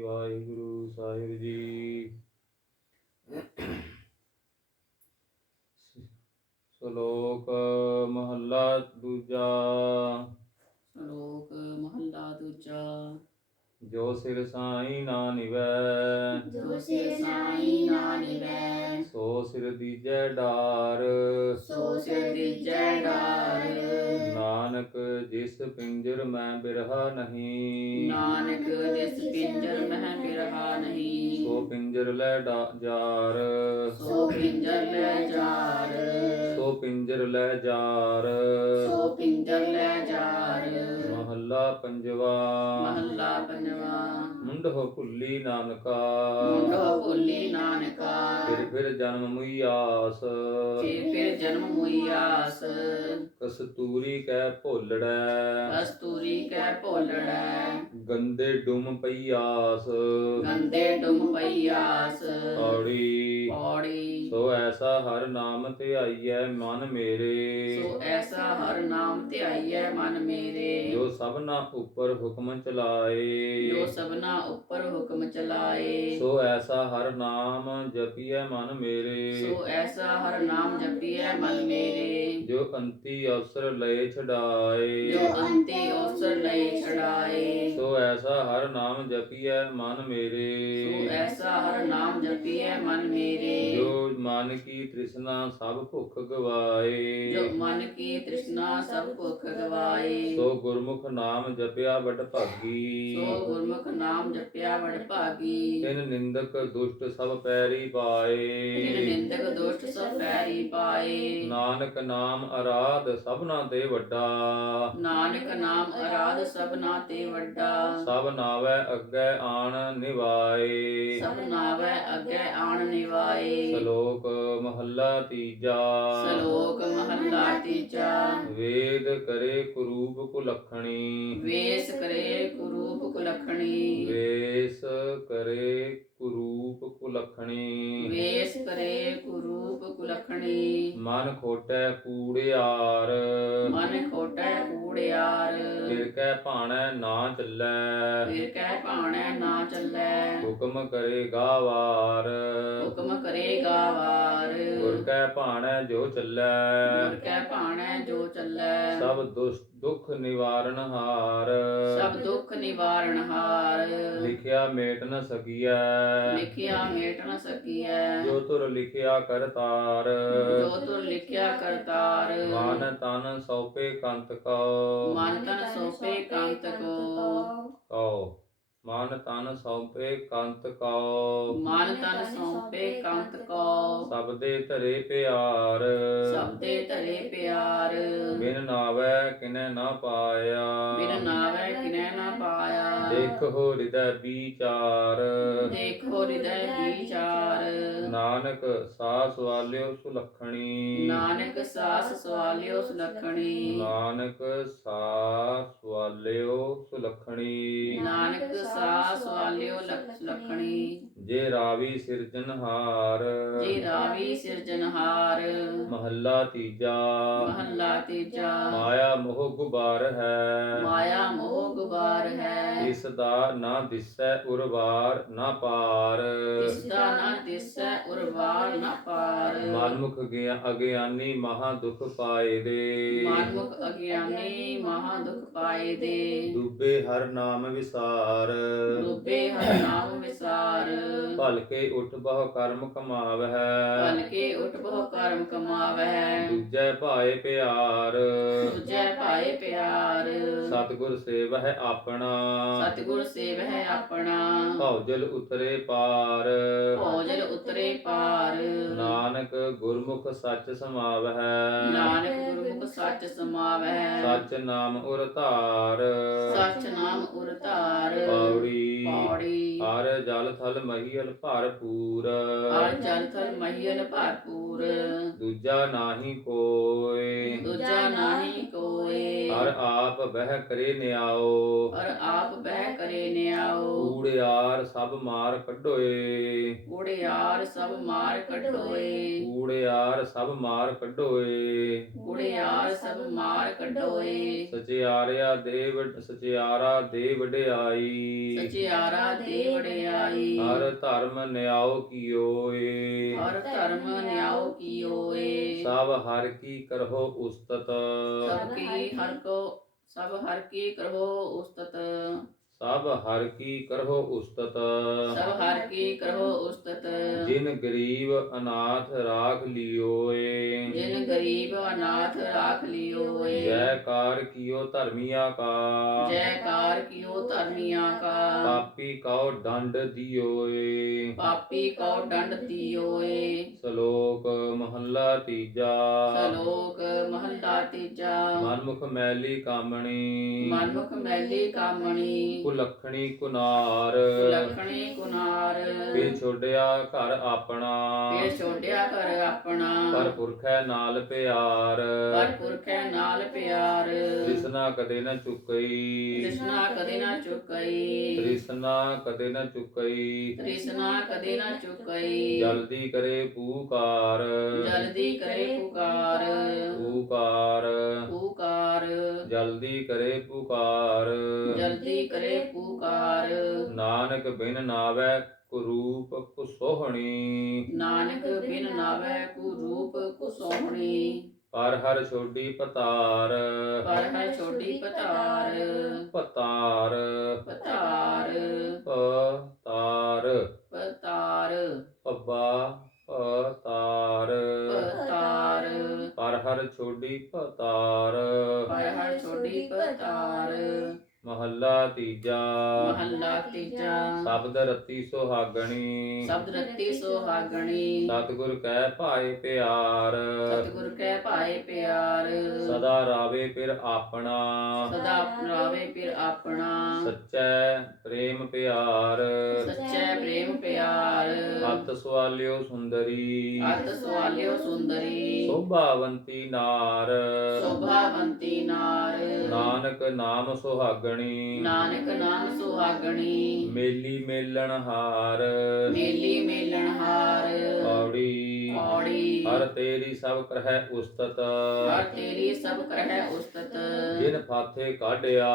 ਵਾਹਿਗੁਰੂ ਸਾਹਿਬ ਜੀ। ਸ਼ਲੋਕ ਮਹੱਲਾ ਦੂਜਾ। ਸ਼ਲੋਕ ਮਹੱਲਾ ਦੂਜਾ। ਜੋ ਸਿਰ ਸਾਈ ਨਾ ਨਿਵੈ ਜੋ ਸਿਰ ਸਾਈ ਨਾ ਨਿਵੈ ਸੋ ਸਿਰ ਦੀਜੈ ਡਾਰ ਸੋ ਸਿਰ ਦੀਜੈ ਡਾਰ। ਨਾਨਕ ਜਿਸ ਪਿੰਜਰ ਮੈਂ ਬਿਰਹਾ ਨਹੀਂ ਨਾਨਕ ਜਿਸ ਪਿੰਜਰ ਮਹਿ ਬਿਰਹਾ ਨਹੀਂ ਸੋ ਪਿੰਜਰ ਲੈ ਜਾਰ ਸੋ ਪਿੰਜਰ ਲੈ ਜਾਰ। ਸੋ ਪਿੰਜਰ ਲੈ ਜਾਰ ਸੋ ਪਿੰਜਰ ਲੈ ਜਾਰ। ਮਹੱਲਾ ਪੰਜਵਾ। ਮਹੱਲਾ ਪੰਜਵਾ। ਮੁੰਡ ਹੋ ਭੁੱਲੀ ਨਾਨਕਾ। ਮੁੰਡੋ ਭੁੱਲੀ ਨਾਨਕਾ। ਫਿਰ ਫਿਰ ਜਨਮ ਮੁਈ ਆਸ। ਫਿਰ ਫਿਰ ਜਨਮ ਮੁਈ ਆਸ। ਕਸਤੂਰੀ ਕੈ ਭੋਲੜੈ। ਕਸਤੂਰੀ ਕੈ ਭੋਲੜੈ। ਗੰਦੇ ਡੁਮ ਪਈ ਆਸ। ਗੰਦੇ ਡੁਮ ਪਈ ਆਸ। ਔੜੀ ਪੌੜੀ। ਸੋ ਐਸਾ ਹਰ ਨਾਮ ਧਿਆਈਐ ਮਨ ਮੇਰੇ। ਸੋ ਐਸਾ ਹਰ ਨਾਮ ਧਿਆਈਐ ਮਨ ਮੇਰੇ। ਜੋ ਸਭਨਾ ਉੱਪਰ ਹੁਕਮ ਚਲਾਏ। ਜੋ ਸਭਨਾ ਉੱਪਰ ਹੁਕਮ ਚਲਾਏ। ਸੋ ਐਸਾ ਹਰ ਨਾਮ ਜਪੀਐ ਮਨ ਮੇਰੇ। ਸੋ ਐਸਾ ਹਰ ਨਾਮ ਜਪੀਐ ਮਨ ਮੇਰੇ। ਜੋ ਅੰਤੀ ਅਵਸਰ ਲਏ ਛਡਾਏ। ਜੋ ਅੰਤੇ ਅਵਸਰ ਲਈ ਛੜਾਏ ਸੋ ਐਸਾ ਹਰ ਨਾਮ ਜਪੀਐ ਮਨ ਮੇਰੇ। ਸੋ ਐਸਾ ਹਰ ਨਾਮ ਜਪੀਐ ਮਨ ਮੇਰੇ। ਜੋ ਮਨ ਕੀ ਤ੍ਰਿਸ਼ਨਾ ਸਭ ਭੁੱਖ ਗਵਾਏ। ਜੋ ਮਨ ਕੀ ਤ੍ਰਿਸ਼ਨਾ ਸਭ ਭੁੱਖ ਗਵਾਏ। ਸੋ ਗੁਰਮੁਖ ਨਾਮ ਜਪਿਆ ਬਟ ਭਾਗੀ। ਸੋ ਗੁਰਮੁਖ ਨਾਮ ਜਪਿਆ ਵਡ ਭਾਗੀ। ਤਿਨ ਨਿੰਦਕ ਦੁਸ਼ਟ ਸਭ ਪੈਰੀ ਤਿਨ ਪਾਏ ਨਿੰਦਕ ਦੋਸ਼ਟ ਸਭ ਪੈਰੀ ਪਾਏ। ਨਾਨਕ ਨਾਮ ਅਰਾਧ ਸਭਨਾ ਤੇ ਵੱਡਾ। ਨਾਨਕ ਨਾਮ ਅਰਾਧ ਸਭਨਾ ਤੇ ਵੱਡਾ। ਸਭ ਨਾਵੈ ਅੱਗੇ ਆਣ ਨਿਵਾਏ। ਸਭ ਨਾਵੈ ਅੱਗੇ ਆਣ ਨਿਵਾਏ। ਸ਼ਲੋਕ ਮਹੱਲਾ ਤੀਜਾ। ਸ਼ਲੋਕ ਮਹੱਲਾ ਤੀਜਾ। ਵੇਦ ਕਰੇ ਕੁਰੂਪ ਕੁਲਖਣੀ। ਵੇਸ ਕਰੇ ਕੁਰੂਪ ਕੁਲਖਣੀ। ਵੇਸ ਕਰੇ ਕੁਰੂਪ ਕੁਲਖਣੀ। ਵੇਸ ਕਰੇ ਕੁਰੂਪ ਕੁਲਖਣੀ। ਮਨ ਖੋਟੈ ਕੂੜਿਆਰ। ਮਨ ਖੋਟੈ ਕੂੜਿਆਰ। ਫਿਰ ਕੈ ਭਾਣੈ ਨਾ ਚੱਲੈ। ਫਿਰ ਕਹਿ ਭਾਣੈ ਨਾ ਚੱਲੈ। ਹੁਕਮ ਕਰੇ ਗਾਵਾਰ। ਹੁਕਮ ਕਰੇਗਾ ਵਾਰ ਗੁਰ ਕੈ ਭਾਣੈ ਜੋ ਚੱਲੈ। ਗੁਰ ਕਹਿ ਭਾਣੈ ਜੋ ਚੱਲੈ। ਸਭ ਦੁਸ਼ ਦੁਖ ਨਿਵਾਰਨ ਹਾਰ। ਸਭ ਦੁੱਖ ਨਿਵਾਰਨ ਹਾਰ। ਲਿਖਿਆ ਮੇਟ ਨ ਸਕੀਐ। ਲਿਖਿਆ ਮੇਟ ਨ ਸਕੀਐ। ਜੋ ਤੁਰ ਲਿਖਿਆ ਕਰਤਾਰ ਜੋ ਤੁਰ ਲਿਖਿਆ ਕਰਤਾਰ ਮਨ ਤਨ ਸੌਪੇ ਕੰਤ ਕਉ। ਮਨ ਤਨ ਸੋਪੇ ਕੰਤ 굿. 굿. 어. ਮਨ ਤਨ ਸੌਪੇ ਕੰਤ ਕਉ ਮਨ ਤਨ ਸੋਪੇ ਕੰਤ ਕੋ। ਸਭ ਦੇ ਧਰੇ ਪਿਆਰ। ਸਭ ਦੇ ਧਰੇ ਪਿਆਰ। ਬਿਨ ਨਾਵੈ ਕਿਨੈ ਨਾ ਪਾਇਆ। ਬਿਨ ਨਾਵੈ ਕਿਨੈ ਨਾ ਪਾਇਆ। ਦੇਖੋ ਹਿਰਦੈ ਵਿਚਾਰ। ਦੇਖੋ ਹਿਰਦੈ ਵਿਚਾਰ। ਨਾਨਕ ਸਾਸ ਵਾਲਿਓ ਸੁਲਖਣੀ। ਨਾਨਕ ਸਾਸ ਸਵਾਲਿਓ ਸੁਲਖਣੀ। ਨਾਨਕ ਸਾਸ ਵਾਲਿਓ ਸੁਲਖਣੀ। ਨਾਨਕ ਸਾਸ ਵਾਲਿਓ ਲਖ ਲਖਣੀ। ਜੇ ਰਾਵੀ ਸਿਰਜਨਹਾਰ ਜੀ ਰਾਵੀ ਸਿਰਜਨਹਾਰ ਮਹੱਲਾ ਤੀਜਾ। ਮਹੱਲਾ ਤੀਜਾ। ਮਾਇਆ ਮੋਹ ਗੁਬਾਰ ਹੈ। ਮਾਇਆ ਮੋਹ ਗੁਬਾਰ ਹੈ। ਇਸ ਦਾ ਨਾ ਦਿਸੈ ਉਰਵਾਰ ਨਾ ਪਾਰ। ਤਿਸ ਦਾ ਨਾ ਦਿਸੈ ਉਰਵਾਰ ਨਾ ਪਾਰ। ਮਨਮੁਖ ਗਿਆ ਅਗਿਆਨੀ ਮਹਾ ਦੁਖ ਪਾਏ ਦੇ। ਮਨਮੁਖ ਅਗਿਆਨੀ ਮਹਾ ਦੁਖ ਪਾਏ ਦੇ। ਡੂਬੇ ਹਰ ਨਾਮ ਵਿਸਾਰ। ਡੁੱਬੇ ਹਰ ਨਾਮ ਵਿਸਾਰ। ਭਲਕੇ ਉਠ ਬਹੁ ਕਰਮ ਕਮਾਵਹਿ। ਭਲ ਕੇ ਉਠ ਬਹੁ ਕਰਮ ਕਮਾਵੈ ਦੂਜੈ ਭਾਏ ਪਿਆਰ। ਦੂਜੈ ਭਾਏ ਪਿਆਰ। ਸਤਿਗੁਰ ਸੇਵਹਿ ਆਪਣਾ। ਸਤਿਗੁਰ ਸੇਵਹਿ ਆਪਣਾ। ਭਉਜਲ ਉਤਰੇ ਪਾਰ। ਭੋਜਲ ਉਤਰੇ ਪਾਰ। ਨਾਨਕ ਗੁਰਮੁਖ ਸੱਚ ਸਮਾਵਹਿ। ਨਾਨਕ ਗੁਰਮੁਖ ਸੱਚ ਸਮਾਵੈ ਸੱਚ ਨਾਮ ਉਰ ਧਾਰ। ਸੱਚ ਨਾਮ ਉਰ ਧਾਰ। ਪੌੜੀ ਪੌੜੀ ਹਰ ਜਲ ਥਲ ਮਹੀਲ ਭਰਪੂਰ। ਹਰ ਜਲ ਥਲ ਮਹੀਲ ਭਰਪੂਰ। ਦੂਜਾ ਨਾਹੀ ਕੋਇ ਦੂਜਾ ਨਾਹੀ ਕੋਏ। ਹਰ ਆਪ ਬਹਿ ਕਰੇ ਨਿਆਓ। ਹਰ ਆਪ ਬਹਿ ਕਰੇ ਨਿਆਓ। ਊੜਿਆਰ ਸਭ ਮਾਰ ਕੱਢੋਏ। ਉੜਿਆਰ ਸਭ ਮਾਰ ਕੱਢੋਏ। ਊੜਿਆਰ ਸਭ ਮਾਰ ਕੱਢੋਏ। ਉੜਿਆਰ ਸਭ ਮਾਰ ਕੱਢੋਏ। ਸਚਿਆਰਿਆ ਦੇਵ ਸਚਿਆਰਾ ਦੇ ਵਡਿਆਈ ਸਚਿਆਰਾ ਦੇ ਵਡਿਆਈ ਹਰ ਧਰਮ ਨਿਆਓ ਕੀਓਏ। ਹਰ ਧਰਮ ਨਿਆਓ ਕੀਓਏ। ਸਭ ਹਰ ਕੀ ਕਰਹੁ ਉਸਤਤ। ਸਭ ਕੀ ਹਰ ਕੋ ਸਭ ਹਰ ਕੀ ਕਰੋ ਉਸਤਤ। ਸਭ ਹਰ ਕੀ ਕਰਹੁ ਉਸਤਤ। ਸਭ ਹਰ ਕੀ ਕਰੋ ਉਸਤਤ। ਜਿਨ ਗਰੀਬ ਅਨਾਥ ਰਾਖ ਲਿਓਏ। ਜਿਨ ਗਰੀਬ ਅਨਾਥ ਰਾਖ ਲਿਓਏ। ਜੈਕਾਰ ਕੀਓ ਧਰਮੀਆ ਕਾ ਜੈਕਾਰ ਕੀਓ ਧਰਮੀਆਂ ਕਾ ਪਾਪੀ ਕਉ ਦੰਡ ਦਿਓਏ। ਪਾਪੀ ਕੋ ਦੰਡ ਦਿਓਏ। ਸ਼ਲੋਕ ਮਹੱਲਾ ਤੀਜਾ। ਸਲੋਕ ਤੀਜਾ। ਮਨਮੁਖ ਮੈਲੀ ਕਾਮਣੀ। ਮਨਮੁਖ ਮੈਲੀ ਕਾਮਣੀ। ਕੁਲਖਣੀ ਕੁਨਾਰ। ਲਖਣੀ ਕੁਨਾਰ। ਫਿਰ ਛੋੜਿਆ ਘਰ ਆਪਣਾ। ਫੇਰ ਛੋੜਿਆ ਕਰ ਆਪਣਾ। ਪਰ ਪੁਰਖੈ ਨਾਲ ਪਿਆਰ। ਪਰ ਪੁਰਖੈ ਨਾਲ ਪਿਆਰ। ਤ੍ਰਿਸ਼ਨਾ ਕਦੇ ਨਾ ਚੁਕਈ। ਤ੍ਰਿਸ਼ਨਾ ਕਦੇ ਨਾ ਚੁਕਈ। ਤ੍ਰਿਸ਼ਨਾ ਕਦੇ ਨਾ ਚੁਕਈ। ਤ੍ਰਿਸ਼ਨਾ ਕਦੇ ਨਾ ਚੁਕਈ। ਜਲਦੀ ਕਰੇ ਪੂਕਾਰ ਜਲਦੀ ਕਰੇ ਪੁਕਾਰ ਪੂਕਾਰ ਪੁਕਾਰ। ਜਲਦੀ ਕਰੇ ਪੁਕਾਰ। ਜਲਦੀ ਕਰੇ ਪੁਕਾਰ। ਨਾਨਕ ਬਿਨ ਨਾਵੈ ਕੁਰੂਪ ਕੁਸੋਹਣੀ। ਨਾਨਕ ਬਿਨ ਨਾਵੇ ਕੋ ਰੂਪ ਕੋ ਸੋਹਣੀ ਪਰ ਹਰ ਛੋਡੀ ਪਤਾਰ। ਪਰ ਹੈ ਛੋਟੀ ਪਤਾਰ। ਪਤਾਰ। ਪਤਾਰ। ਪਤਾਰ। ਪਤਾਰ। ਪੱਬਾ ਪਤਾਰ। ਪਤਾਰ। ਹਰ ਹਰ ਛੋਡੀ ਪਤਾਰ ਹਰ ਹੈ ਛੋਟੀ ਪਤਾਰ ਮਹੱਲਾ ਤੀਜਾ। ਮਹੱਲਾ ਤੀਜਾ। ਸ਼ਬਦ ਰਤੀ ਸੁਹਾਗਣੀ। ਸ਼ਬਦ ਰੱਤੀ ਸੁਹਾਗਣੀ। ਸਤਿਗੁਰ ਕਹਿ ਭਾਏ ਪਿਆਰ। ਸਤਿਗੁਰ ਕੈ ਭਾਏ ਪਿਆਰ। ਸਦਾ ਰਾਵੇ ਫਿਰ ਆਪਣਾ। ਸਦਾ ਆਪਣਾਵੇ ਫਿਰ ਆਪਣਾ। ਸੱਚੈ ਪ੍ਰੇਮ ਪਿਆਰ। ਸੱਚੇ ਪ੍ਰੇਮ ਪਿਆਰ। ਹੱਥ ਸਵਾਲਿਓ ਸੁੰਦਰੀ। ਅਰਥ ਸਵਾਲਿਓ ਸੁੰਦਰੀ। ਸੋਭਾਵੰਤੀ ਨਾਰ। ਸ਼ੋਭਾਵੰਤੀ ਨਾਰ। ਨਾਨਕ ਨਾਮ ਸੁਹਾਗਣੀ। ਨਾਨਕ ਨਾਮ ਸੁਹਾਗਣੀ। ਮੇਲੀ ਮੇਲਣ ਹਾਰ। ਮੇਲੀ ਮੇਲਣ ਹਾਰ। ਹਰ ਤੇਰੀ ਸਭ ਕਰਹਿ ਉਸਤਤ। ਹਰ ਤੇਰੀ ਸਭ ਕਰਹਿ ਉਸਤਤ। ਜਿਨ ਫਾਥੇ ਕਾਢਿਆ।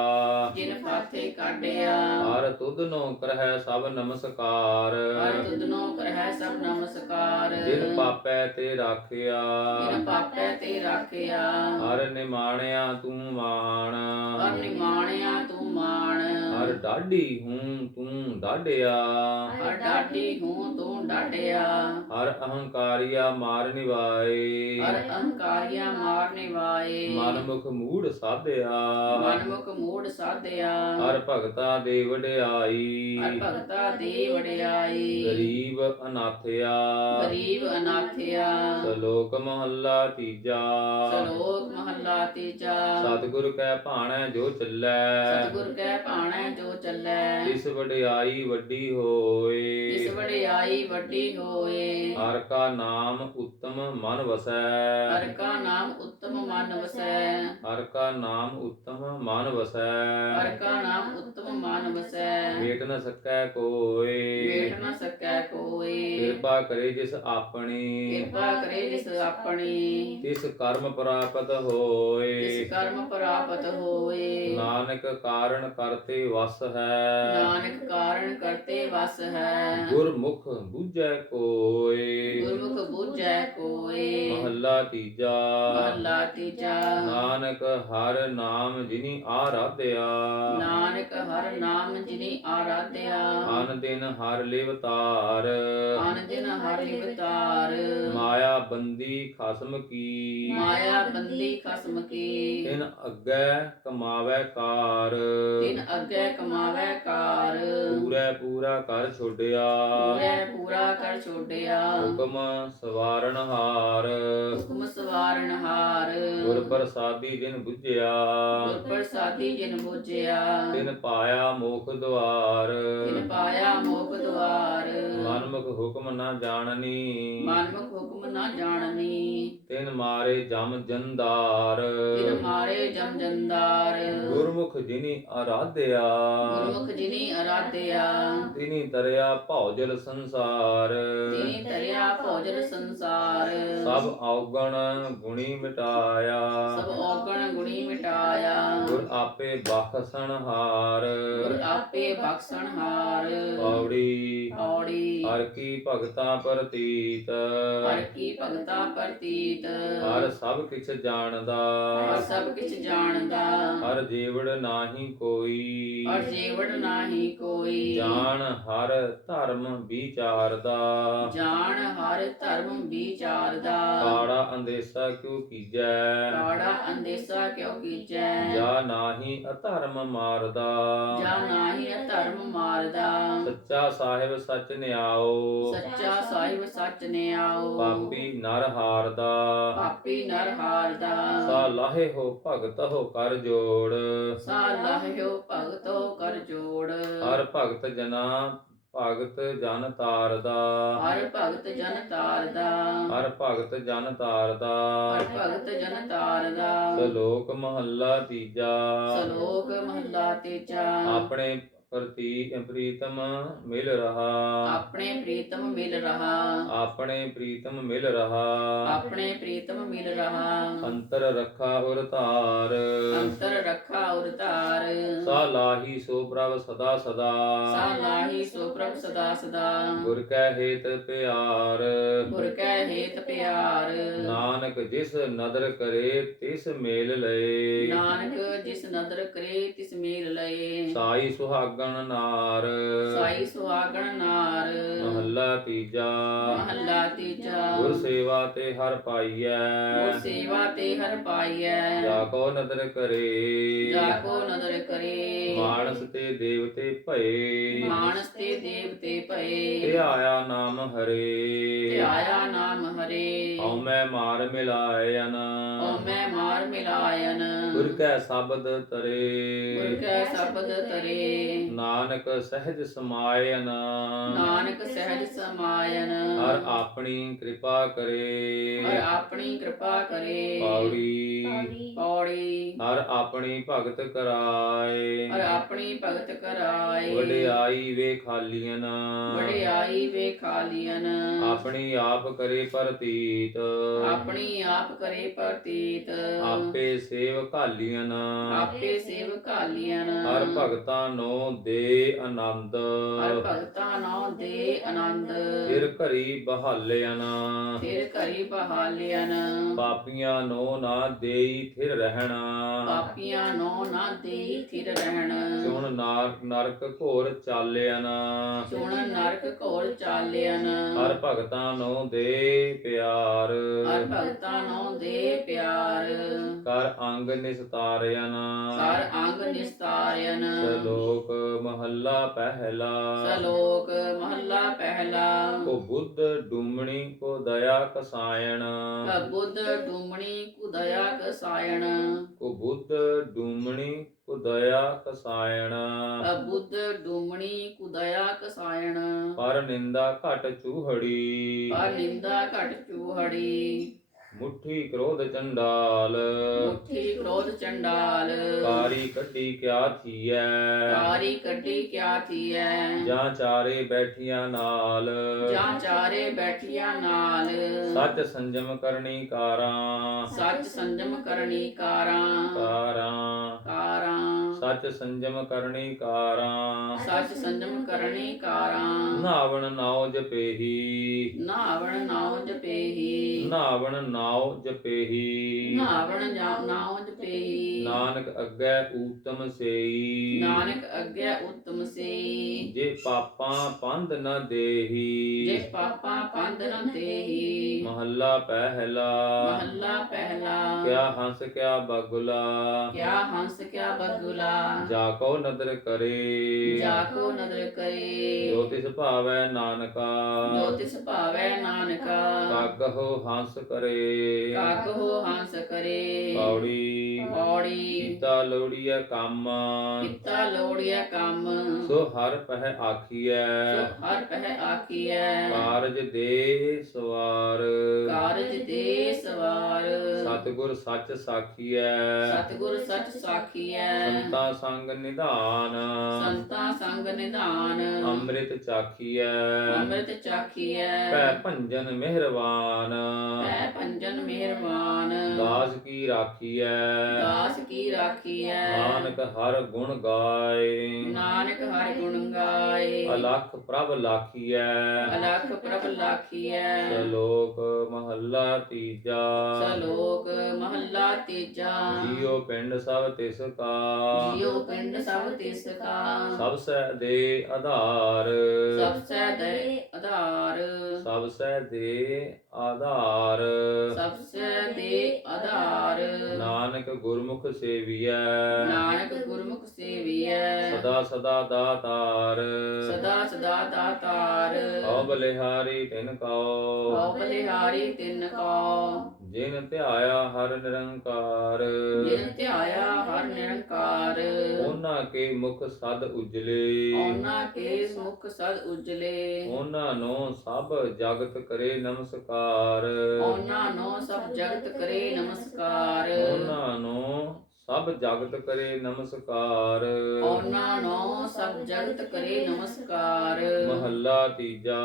ਜਿਨ ਫਾਥੇ ਕਾਢਿਆ। ਹਰ ਤੁਧਨੋ ਕਰਹਿ ਸਭ ਨਮਸਕਾਰ। ਹਰ ਤੁਧਨੋ ਕਰਹਿ ਸਭ ਨਮਸਕਾਰ। ਜਿਨ ਪਾਪੈ ਤੇ ਰਾਖਿਆ। ਜਿਨ ਪਾਪੈ ਤੇ ਰਾਖਿਆ। ਹਰ ਨਿਮਾਣਿਆ ਤੂੰ ਮਾਣ। ਹਰ ਨਿਮਾਣਿਆ ਤੂੰ ਮਾਣ। ਹਰ ਡਾਢੀ ਹੂੰ ਤੂੰ ਡਾਢਿਆ। ਹਰ ਡਾਢੀ ਹੂੰ ਤੂੰ ਡਾਢਿਆ। ਹਰ ਅਹੰਕਾਰੀਆ ਮਾਰ ਨਿਵਾਏ। ਹਰ ਅਹੰਕਾਰੀਆ ਮਾਰਨੇ ਵਾਏ ਮਨ ਮੁਖ ਮੂੜ ਸਾਧਿਆ। ਮਨਮੁਖ ਮੂੜ ਸਾਧਿਆ। ਹਰ ਭਗਤਾ ਦੇ ਵਡਿਆਈ। ਹਰ ਭਗਤਾ ਦੇ ਵਡਿਆਈ। ਗਰੀਬ ਅਨਾਥਿਆ। ਗਰੀਬ ਅਨਾਥਿਆ। ਸ਼ਲੋਕ ਮਹੱਲਾ ਤੀਜਾ। ਸਲੋਕ ਮਹੱਲਾ ਤੀਜਾ। ਸਤਿਗੁਰ ਕੈ ਭਾਣੈ ਜੋ ਚੱਲੈ। ਸਤਿਗੁਰ ਕੈ ਭਾਣੈ ਜੋ ਚੱਲੈ। ਇਸ ਵਡਿਆਈ ਵੱਡੀ ਹੋਏ। ਇਸ ਵਡਿਆਈ ਵੱਡੀ ਹੋਏ। ਹਰ ਕਾ ਨਾਮ ਉਤਮ ਮਨ ਵਸੈ। ਹਰ ਕਾ ਨਾਮ ਉਤਮ ਮਨ ਵਸੈ। ਹਰ ਕਾ ਨਾਮ ਉਤਮ ਮਨ ਵਸੈ। ਹਰ ਕਾ ਨਾਮ ਉਤਮ ਮਨ ਵਸੈ। ਵੇਟ ਨ ਸਕੈ ਕੋਏ। ਵੇਟ ਨ ਸਕੈ ਕੋਈ ਕਿਰਪਾ ਕਰੇ ਜਿਸ ਆਪਣੀ। ਕਿਰਪਾ ਕਰੇ ਜਿਸ ਆਪਣੀ। ਤਿਸ ਕਰਮ ਪ੍ਰਾਪਤ ਹੋਏ। ਜਿਸ ਕਰਮ ਪ੍ਰਾਪਤ ਹੋਏ। ਨਾਨਕ ਕਾਰਣ ਕਰਤੇ ਵਸ ਹੈ। ਨਾਨਕ ਕਾਰਣ ਕਰਤੇ ਵਸ ਹੈ। ਗੁਰਮੁਖ ਬੁਝੈ ਕੋਏ। ਗੁਰਮੁਖ ਬੁਝੈ ਕੋਏ। ਮਹੱਲਾ ਤੀਜਾ। ਮਹੱਲਾ ਤੀਜਾ। ਨਾਨਕ ਹਰ ਨਾਮ ਜਿਨੀ ਆਰਾਧਿਆ। ਨਾਨਕ ਹਰ ਨਾਮ ਜਿਨੀ ਆਰਾਧਿਆ। ਅਨ ਦਿਨ ਹਰ ਲਿਵ ਤਾਰ। ਅਨ ਦਿਨ ਹਰ ਲਿਵਤਾਰ ਮਾਇਆ ਬੰਦੀ ਖਸਮ ਕੀ। ਮਾਇਆ ਬੰਦੀ ਖਸਮ ਕੀ। ਤਿਨ ਅੱਗੇ ਕਮਾਵੇ ਕਾਰ। ਦਿਨ ਅੱਗੇ ਕਮਾਵੇ ਕਾਰ। ਪੂਰੇ ਪੂਰਾ ਕਰ ਛੋਡਿਆ। ਪੂਰੇ ਪੂਰਾ ਕਰ ਛੋਡਿਆ। ਹੁਕਮ ਸਵਾਰਨ ਹਾਰ। ਹੁਕਮ ਸਵਾਰਨ ਹਾਰ। ਗੁਰ ਪ੍ਰਸਾਦੀ ਜਿਨ ਬੁਝਿਆ। ਗੁਰ ਪ੍ਰਸਾਦੀ ਜਿਨ ਬੁਝਿਆ। ਤਿਨ ਪਾਇਆ ਮੋਖ ਦੁਆਰ। ਤਿਨ ਪਾਇਆ ਮੋਖ ਮਨਮੁਖ ਹੁਕਮ ਨਾ ਜਾਣਨੀ। ਮਨਮੁਖ ਹੁਕਮ ਨਾ ਜਾਣਨੀ। ਤਿਨ ਮਾਰੇ ਜਮ ਜੰਦਾਰ। ਤਿਨ ਮਾਰੇ ਜਮ ਜੰਦਾਰ। ਗੁਰਮੁਖ ਜਿਨੀ ਆਰਾਧਿਆ। ਗੁਰਮੁਖ ਜਿਨੀ ਅਰਾਧਿਆ ਤਿਨੀ ਤਰਿਆ ਭੌਜਲ ਸੰਸਾਰ। ਤਿਨੀ ਤਰਿਆ ਭੋਜਨ ਸੰਸਾਰ। ਸਭ ਔਗਣ ਗੁਣੀ ਮਿਟਾਇਆ। ਸਭ ਔਗਣ ਗੁਣੀ ਮਿਟਾਇਆ। ਗੁਰ ਆਪੇ ਬਖਸ਼ਣ ਹਾਰ। ਗੁਰ ਆਪੇ ਬਖਸ਼ਣ ਹਾਰ। ਪੌੜੀ ਔੜੀ। ਹਰ ਕੀ ਭਗਤਾ ਪ੍ਰਤੀਤ। ਹਰ ਕੀ ਭਗਤਾ ਪ੍ਰਤੀਤ। ਹਰ ਸਭ ਕਿਛ ਜਾਣਦਾ। ਹਰ ਸਭ ਕਿਛ ਜਾਣਦਾ। ਹਰ ਜੀਵੜ ਨਾਹੀ ਕੋਈ। ਹਰ ਜੀਵੜ ਨਾਹੀ ਕੋਈ। ਜਾਣ ਹਰ ਧਰਮ ਵਿਚਾਰਦਾ। ਜਾਣ ਹਰ ਧਰਮ ਵਿਚਾਰਦਾ। ਕਾੜਾ ਅੰਦੇਸਾ ਕਿਉ ਕੀਜੈ? ਕਾੜਾ ਅੰਦੇਸਾ ਕਿਉ ਕੀਜੈ? ਜਾ ਨਾਹੀ ਅਧਰਮ ਮਾਰਦਾ। ਜਾ ਨਾਹੀ ਧਰਮ ਮਾਰਦਾ। ਸੱਚਾ ਸਾਹਿਬ ਸੱਚ ਨਿਆਓ। ਸੱਚਾ ਸਾਹਿਬ ਸੱਚ ਨੇ ਆਓ ਪਾਪੀ ਨਰ ਹਾਰਦਾ। ਪਾਪੀ ਨਰ ਹਾਰਦਾ। ਸਾ ਲਾਹੇ ਹੋ ਭਗਤ ਹੋ ਕਰ ਜੋੜ। ਸਾ ਲਾਹਿਓ ਭਗਤੋ ਕਰ ਜੋੜ। ਹਰ ਭਗਤ ਜਨਾ ਭਗਤ ਜਨ ਤਾਰਦਾ। ਹਰ ਭਗਤ ਜਨ ਤਾਰਦਾ। ਹਰ ਭਗਤ ਜਨ ਤਾਰਦਾ। ਹਰ ਭਗਤ ਜਨ ਤਾਰਦਾ। ਸ਼ਲੋਕ ਮਹੱਲਾ ਤੀਜਾ। ਸ਼ਲੋਕ ਮਹਲਾ ਤੀਜਾ। ਆਪਣੇ ਪ੍ਰਤੀ ਪ੍ਰੀਤਮ ਮਿਲ ਰਹਾ। ਆਪਣੇ ਪ੍ਰੀਤਮ ਮਿਲ ਰਹਾ। ਆਪਣੇ ਪ੍ਰੀਤਮ ਮਿਲ ਰਹਾ। ਆਪਣੇ ਪ੍ਰੀਤਮ ਮਿਲ ਰਹਾ। ਅੰਤਰ ਰੱਖਾ ਉਰ ਧਾਰ। ਅੰਤਰ ਰੱਖਾ ਉਰ ਧਾਰ। ਸਾ ਲਾਹੀ ਸੋ ਪ੍ਰਭ ਸਦਾ ਸਦਾ। ਲਾਹੀ ਸੋ ਪ੍ਰਭ ਸਦਾ ਸਦਾ। ਗੁਰ ਕੈ ਹੇਤ ਪਿਆਰ। ਗੁਰ ਕੈ ਹੇਤ ਪਿਆਰ। ਨਾਨਕ ਜਿਸ ਨਦਰ ਕਰੇ ਤਿਸ ਮੇਲ ਲਏ। ਨਾਨਕ ਜਿਸ ਨਦਰ ਕਰੇ ਤਿਸ ਮੇਲ ਲਏ। ਸਾਈ ਸੁਹਾਗਣ ਨਾਰ। ਸਾਈ ਸੁਹਾਗਣ ਨਾਰ। ਮਹੱਲਾ ਤੀਜਾ। ਮਹੱਲਾ ਤੀਜਾ। ਗੁਰ ਸੇਵਾ ਤੇ ਹਰ ਗੁਰ ਪਾਈਐ ਸੇਵਾ ਤੇ ਹਰ ਪਾਈਐ। ਜਾ ਕੋ ਨਦਰ ਕਰੇ। ਜਾ ਕੋ ਨਦਰ ਕਰੇ। ਮਾਨਸ ਤੇ ਦੇਵਤੇ ਭਏ। ਮਾਨਸ ਤੇ ਦੇਵਤੇ ਭਏ ਧਿਆਇਆ ਨਾਮ ਹਰੇ। ਧਿਆਇਆ ਨਾਮ ਹਰੇ। ਹਉ ਮੈਂ ਮਾਰ ਮਿਲਾਇਨ ਓ ਮੈਂ ਮਾਰ ਮਿਲਾਇਨ ਗੁਰ ਕੈ ਸ਼ਬਦ ਗੁਰ ਤਰੇ ਕੈ ਸ਼ਬਦ ਤਰੇ। ਨਾਨਕ ਸਹਿਜ ਸਮਾਇਨ ਨਾਨਕ ਸਹਿਜ ਸਮਾਇਨ ਹਰ ਆਪਣੀ ਕਿਰਪਾ ਕਰੇ। ਹਰ ਆਪਣੀ ਕਿਰਪਾ ਕਰੇ। ਪੌੜੀ। ਪੌੜੀ। ਹਰ ਆਪਣੀ ਭਗਤ ਕਰਾਏ। ਹਰ ਆਪਣੀ ਭਗਤ ਕਰਾਏ। ਵਡਿਆਈ ਵੇ ਖਾਲੀਆਂ ਵਡਿਆਈ ਵੇ ਖਾਲੀਨ ਆਪਣੀ ਆਪ ਕਰੇ ਪ੍ਰਤੀਤ। ਆਪਣੀ ਆਪ ਕਰੇ ਪ੍ਰਤੀਤ। ਆਪੇ ਸੇਵ ਘਾਲੀਆਂ ਆਪੇ ਸੇਵ ਕਾਲੀਨ ਹਰ ਭਗਤਾਂ ਨੂੰ ਦੇ ਆਨੰਦ। ਹਰ ਭਗਤਾਂ ਨੋ ਦੇ ਆਨੰਦ। ਫਿਰ ਘਰੀ ਬਹਾਲਿਆਂ ਫਿਰ ਘਰੀ ਬਹਾਲਿਆਨ ਪਾਪੀਆਂ ਨੂੰ ਨਾ ਦੇਈ ਫਿਰ ਰਹਿਣਾ। ਪਾਪੀਆਂ ਨੋ ਨਾ ਦੇਈ ਥਿਰ ਰਹਿਣ। ਚੁਣ ਨਾਰ ਨਰਕ ਘੋਰ ਚਾਲਿਆਂ ਚੁਣ ਨਰਕ ਘੋਰ ਚਾਲਿਆਨ ਹਰ ਭਗਤਾਂ ਨੂੰ ਦੇ ਪਿਆਰ। ਹਰ ਭਗਤਾਂ ਨੋ ਦੇ ਪਿਆਰ। ਕਰ ਅੰਗ ਨਿਸਤਾਰਿਆਂ ਹਰ ਅੰਗ ਨਿਸਤਾਰਿਆਨ ਸ਼ਲੋਕ ਮਹੱਲਾ ਪਹਿਲਾ। ਸ਼ਲੋਕ ਮਹੱਲਾ ਪਹਿਲਾ। ਕੋ ਬੁੱਧ ਡੂਮਣੀ ਕੋ ਦਇਆ ਕਸਾਇਣ। ਬੁੱਧ ਡੂਮਣੀ ਕੁਦਇਆ ਕਸਾਇਣ। ਕੋ ਬੁੱਧ ਡੂਮਣੀ ਕੋ ਦਇਆ ਕਸਾਇਣ। ਬੁੱਧ ਡੂਮਣੀ ਕੁਦਇਆ ਕਸਾਇਣ। ਪਰ ਨਿੰਦਾ ਘਟ ਚੂਹੜੀ। ਪਰ ਨਿੰਦਾ ਘਟ ਚੂਹੜੀ। ਮੁੱਠੀ ਕ੍ਰੋਧ ਚੰਡਾਲ। ਮੁੱਠੀ ਕ੍ਰੋਧ ਚੰਡਾਲ। ਕਾਰੀ ਕੱਢੀ ਕਿਆ ਥੀਐ? ਕਾਰੀ ਕੱਢੀ ਕਿਆ ਥੀਐ? ਜਾਂ ਚਾਰੇ ਬੈਠੀਆਂ ਨਾਲ। ਜਾਂ ਚਾਰੇ ਬੈਠੀਆਂ ਨਾਲ। ਸੱਚ ਸੰਜਮ ਕਰਨੀ ਕਾਰਾਂ। ਸੱਚ ਸੰਜਮ ਕਰਨੀ ਕਾਰਾਂ। ਕਾਰਾਂ। ਕਾਰਾਂ। ਸੱਚ ਸੰਜਮ ਕਰਨੀ ਕਾਰਾਂ ਸੱਚ ਸੰਜਮ ਕਰਨੀ ਕਾਰਾਂ ਨਾਵਣ ਨਾਉ ਜਪੇਹੀ। ਨਾਵਣ ਨਾਉ ਜਪੇਹੀ। ਨਾਵਣ ਨਾਉ ਜਪੇਹੀ। ਨਾਵਣ ਨਾਉ ਜਪੇਹੀ। ਨਾਨਕ ਅੱਗੇ ਊਤਮ ਸੇਈ। ਨਾਨਕ ਅੱਗੇ ਉਤਮ ਸੇ ਜੇ ਪਾਪਾਂ ਪੰਧ ਨ ਦੇਹੀ। ਜੇ ਪਾਪਾ ਪੰਧ ਨ ਦੇਹੀ। ਮਹੱਲਾ ਪਹਿਲਾ। ਮਹੱਲਾ ਪਹਿਲਾ। ਕਿਆ ਹੰਸ ਕਿਆ ਬਗੁਲਾ। ਕਿਆ ਹੰਸ ਕਿਆ ਬਗੁਲਾ। ਜਾ ਕੋ ਨਦਰ ਕਰੇ। ਜਾ ਕੋ ਨਦਰ ਕਰੇ। ਜੋ ਤਿਸ ਭਾਵੈ ਨਾਨਕਾ। ਜੋ ਤਿਸ ਭਾਵੈ ਨਾਨਕਾ। ਕਾਗਹੁ ਹੰਸ ਕਰੇ। ਕਾਕੋ ਹੰਸ ਕਰੇ। ਪੌੜੀ। ਪੌੜੀ। ਕੀਤਾ ਲੋੜੀਐ ਕੰਮ। ਕੀਤਾ ਲੋੜੀਆ ਕੰਮ। ਸੋ ਹਰ ਪਹਿ ਸੋ ਆਖੀਐ ਹਰ ਪਹਿ ਆਖੀਐ। ਕਾਰਜ ਦੇ ਸਵਾਰ। ਕਾਰਜ ਤੇ ਸਵਾਰ। ਸਤਿਗੁਰ ਸੱਚ ਸਾਖੀਐ। ਸਤਿਗੁਰ ਸੱਚ ਸਾਖੀਐ। ਸੰਤਾ ਸੰਗ ਨਿਧਾਨ। ਸੰਤਾ ਸੰਗ ਨਿਧਾਨ। ਅੰਮ੍ਰਿਤ ਚਾਖੀਐ। ਅੰਮ੍ਰਿਤ ਚਾਖੀਐ। ਭੈ ਭੰਜਨ ਮਿਹਰਬਾਨ ਹੈ ਪੰਜਨ ਮਿਹਰਬਾਨ ਦਾਸ ਕੀ ਰਾਖੀਐ। ਦਾਸ ਕੀ ਰਾਖੀਐ। ਨਾਨਕ ਹਰ ਗੁਣ ਗਾਏ। ਨਾਨਕ ਹਰਿ ਗੁਣ ਗਾਏ। ਅਲਖ ਪ੍ਰਭ ਲਾਖੀਐ। ਅਲਖ ਪ੍ਰਭ ਲਾਖੀਐ। ਸ਼ਲੋਕ ਮਹੱਲਾ ਤੀਜਾ। ਸਲੋਕ ਮਹੱਲਾ ਤੀਜਾ। ਜੀਉ ਪਿੰਡ ਸਭ ਤਿਸ ਕਾ। ਜੀਉ ਪਿੰਡ ਸਭ ਤਿਸ ਕਾ। ਸਭ ਸੈ ਦੇ ਆਧਾਰ। ਸਭ ਸੈ ਦੇ ਆਧਾਰ। ਸਭ ਸੈ ਦੇ ਆਧਾਰ। ਸਭ ਸੈ ਦੇ ਆਧਾਰ। ਨਾਨਕ ਗੁਰਮੁਖ ਸੇਵੀਐ। ਨਾਨਕ ਗੁਰਮੁਖ ਸੇਵੀਐ। ਸਦਾ ਸਦਾ ਦਾਤਾਰ। ਸਦਾ ਸਦਾ ਦਾਤਾਰ। ਹਉ ਬਲਿਹਾਰੀ ਤਿਨ ਕਉ। ਹਉ ਬਲਿਹਾਰੀ ਤਿੰਨ ਕੋ ਜਿਨ ਧਿਆਇਆ ਹਰ ਨਿਰੰਕਾਰ। ਜਿਨ ਧਿਆਇਆ ਹਰ ਨਿਰੰਕਾਰ। ਉਹਨਾਂ ਕੇ ਮੁਖ ਸਦ ਉਜਲੇ। ਉਹਨਾਂ ਕੇ ਮੁਖ ਸਦ ਉਜਲੇ। ਉਹਨਾਂ ਨੂੰ ਸਭ ਜਗਤ ਕਰੇ ਨਮਸਕਾਰ। ਉਹਨਾਂ ਨੂੰ ਸਭ ਜਗਤ ਕਰੇ ਨਮਸਕਾਰ। ਉਹਨਾਂ ਨੂੰ ਸਭ ਜਗਤ ਕਰੇ ਨਮਸਕਾਰ। ਉਹਨਾਂ ਨੂੰ ਸਭ ਜਗਤ ਕਰੇ ਨਮਸਕਾਰ। ਮਹੱਲਾ ਤੀਜਾ।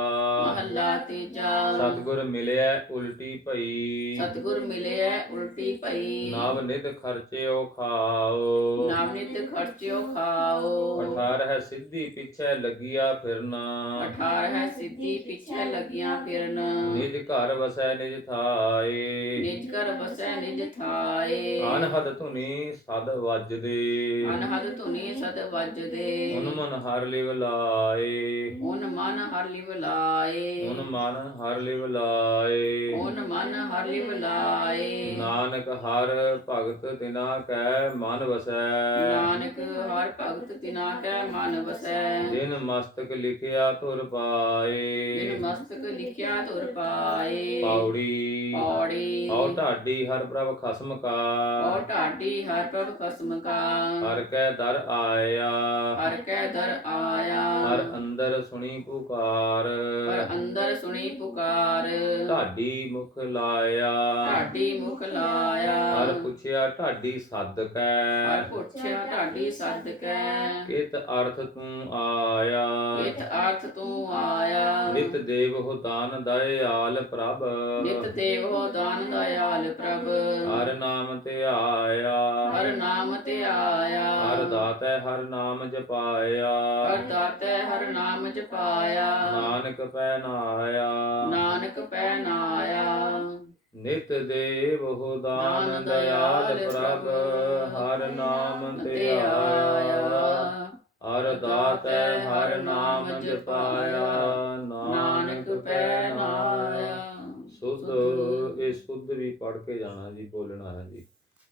ਮਹੱਲਾ ਤੀਜਾ। ਸਤਿਗੁਰ ਮਿਲਿਆ ਉਲਟੀ ਭਈ। ਸਤਿਗੁਰ ਮਿਲਿਆ ਉਲਟੀ ਪਈ ਨਵ ਨਿਤ ਖਰਚਿਓ ਖਾਓ। ਨਾਮਨਿਤ ਖਰਚਿਓ ਖਾਓ। ਅਠਾਰ ਹੈ ਸਿੱਧੀ ਪਿੱਛੇ ਲੱਗਿਆ ਫਿਰਨਾ। ਅਠਾਰ ਹੈ ਸਿੱਧੀ ਪਿੱਛੇ ਲੱਗੀਆਂ ਫਿਰਨ। ਨਿਜ ਘਰ ਵਸੈ ਨਿਜ ਥਾਏ। ਨਿਜ ਕਰ ਵਸੈ ਨਿਜ ਥਾਏ। ਅਨਹਦ ਧੁਨੀ ਸਦ ਵੱਜਦੇ। ਅਨਹਦ ਧੁਨੀ ਸਦ ਵੱਜਦੇ। ਉਨ ਮਨ ਹਰ ਲਿਵ ਲਾਏ। ਉਨ ਮਨ ਹਰ ਲਿਵ ਲਾਏ। ਉਨ ਮਨ ਹਰ ਲਿਵ ਲਾਏ। ਉਨ ਮਨ ਹਰ ਲਿਵ ਲਾਏ। ਨਾਨਕ ਹਰ ਭਗਤ ਤਿਨਾ ਕੈ ਮਨ ਵਸੈ। ਨਾਨਕ ਹਰ ਭਗਤ ਤਿਨਾ ਕੈ ਮਨ ਵਸੈ। ਜਿਨ ਮਸਤਕ ਲਿਖਿਆ ਤੁਰ ਪਾਏ। ਜਿਨ ਮਸਤਕ ਲਿਖਿਆ ਤੁਰ ਪਾਏ। ਪੌੜੀ। ਪੌੜੀ। ਹਉ ਢਾਡੀ ਹਰ ਪ੍ਰਭ ਖਸਮ ਕਾ। ਔ ਢਾਡੀ ਹਰ ਪ੍ਰਭ ਖਸਮ ਕਾ। ਹਰ ਕੈ ਦਰ ਆਇਆ। ਹਰ ਕੈ ਦਰ ਆਇਆ। ਹਰ ਅੰਦਰ ਸੁਣੀ ਪੁਕਾਰ। ਹਰ ਅੰਦਰ ਸੁਣੀ ਪੁਕਾਰ। ਢਾਡੀ ਮੁਖ ਲਾਇਆ। ਢਾਡੀ ਮੁਖ ਲਾਇਆ। ਹਰ ਪੁੱਛਿਆ ਢਾਡੀ ਸੱਦ ਹਰ ਪੁੱਛਿਆ ਢਾਡੀ ਸੱਦ ਕੈ। ਕਿਤ ਅਰਥ ਤੂੰ ਆਇਆ। ਨਿਤ ਅਰਥ ਤੂੰ ਆਇਆ। ਨਿਤ ਦੇਵ ਹੋ ਦਾਨ ਦਇਆਲ ਪ੍ਰਭ। ਨਿਤ ਦੇਵੋ ਦਾਨ ਦਇਆਲ ਪ੍ਰਭ। ਹਰ ਨਾਮ ਤੇ ਆਇਆ ਹਰ ਨਾਮ ਤੇ ਆਇਆ। ਹਰ ਦਾਤੈ ਹਰ ਨਾਮ ਜਪਾਇਆ। ਹਰ ਦਾਤੈ ਹਰ ਨਾਮ ਜਪਾਇਆ। ਨਾਨਕ ਪੈ ਨਾਇਆ ਨਾਨਕ ਪੈ ਨਾਇਆ ਨਿਤ ਦੇਵ ਹੋ ਦਾਨ ਦਇਆਲ ਪ੍ਰਭ ਹਰ ਨਾਮ ਤੇ ਆਇਆ। ਹਰ ਦਾਤੈ ਹਰ ਨਾਮ ਜਪਾਇਆ। ਨਾਨਕ ਪੈ ਨਾਇਆ ਸੁਧ ਇਹ ਸੁਧ ਵੀ ਪੜ ਕੇ ਜਾਣਾ ਜੀ ਬੋਲਣਾ ਹੈ ਜੀ।